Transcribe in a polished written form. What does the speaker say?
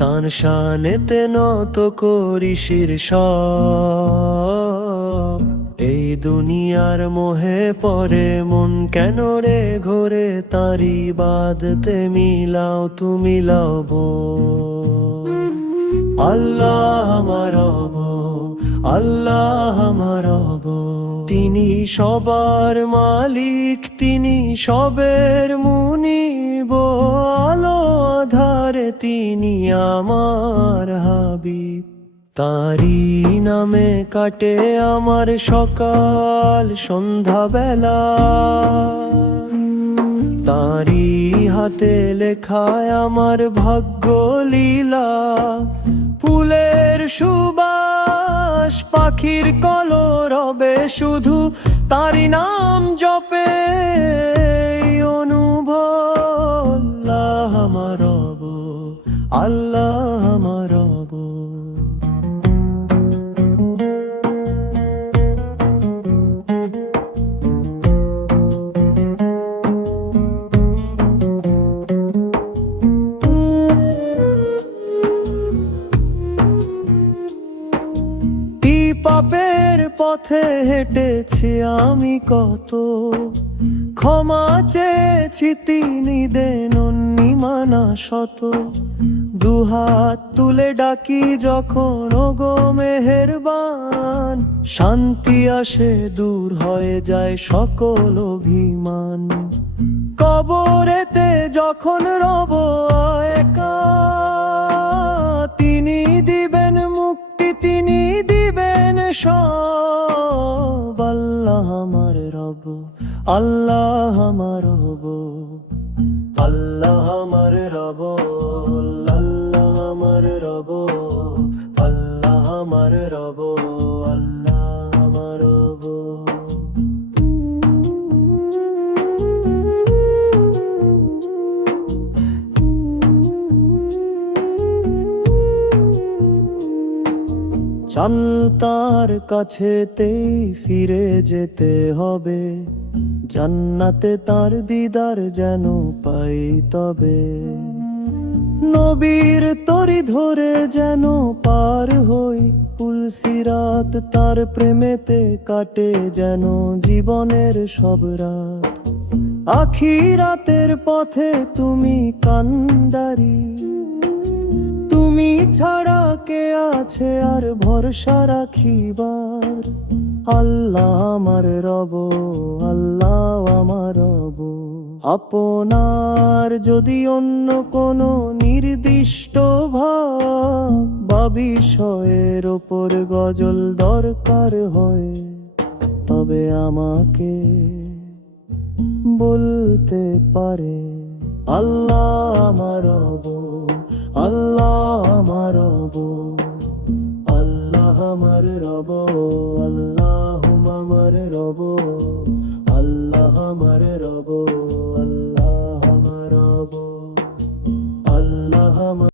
তার শানেতে নত করি শীর্ষ। এই দুনিয়ার মোহে পরে মন কেন রে ঘোরে, তারি বাদতে মিলাও তুমি লব। আল্লাহ আমার রব, আল্লাহ আমার রব, তিনি সবার মালিক, তিনি সবের মুনিব। আলো আধারে তিনি আমার হাবিব, তারি নামে কাটে আমার সকাল সন্ধ্যা বেলা। তারি হাতে লেখায় আমার ভাগ্য লীলা। ফুলের সুবাস পাখির কলরবে, শুধু তারি নাম জপে এই অনুভব। আল্লাহ আমার রব, আল্লাহ আমার রব। পাপের পথে হেঁটেছি আমি কত, ক্ষমা চেয়েছি তিনি দেন নিমানা শত। দুহাত তুলে ডাকি যখন ওগো মেহেরবান, শান্তি আসে দূর হয়ে যায় সকল অভিমান। কবরেতে যখন রব একা, তিনি দিবেন মুক্তি, তিনি দিবেন সব। আল্লাহ আমার রব, আল্লাহ আমার রব, আল্লাহ আমার রব, আল্লাহ আমার রব, আল্লাহ আমার রব, আল্লাহ আমার রব। চান তার কাছেতেই ফিরে যেতে হবে, জান্নাতে তার দিদার যেন পাই তবে। নবীর তরি ধরে যেন পার হই পুলসিরাত, তার প্রেমেতে কাটে যেন জীবনের সব রাত। আখিরাতের পথে তুমি কান্ডারি, তুমি ছাড়া কে আছে আর ভরসা রাখিবার। আল্লাহ আমার রব, আল্লাহ আমার রব। আপনার যদি অন্য কোনো নির্দিষ্ট ভাব বা বিষয়ের ওপর গজল দরকার হয়, তবে আমাকে বলতে পারে। আল্লাহ আমার রব, আল্লাহ আমার রব, আল্লাহ আমার রব, আল্লাহ আমার রব, আল্লাহ আমার রব, আল্লাহ।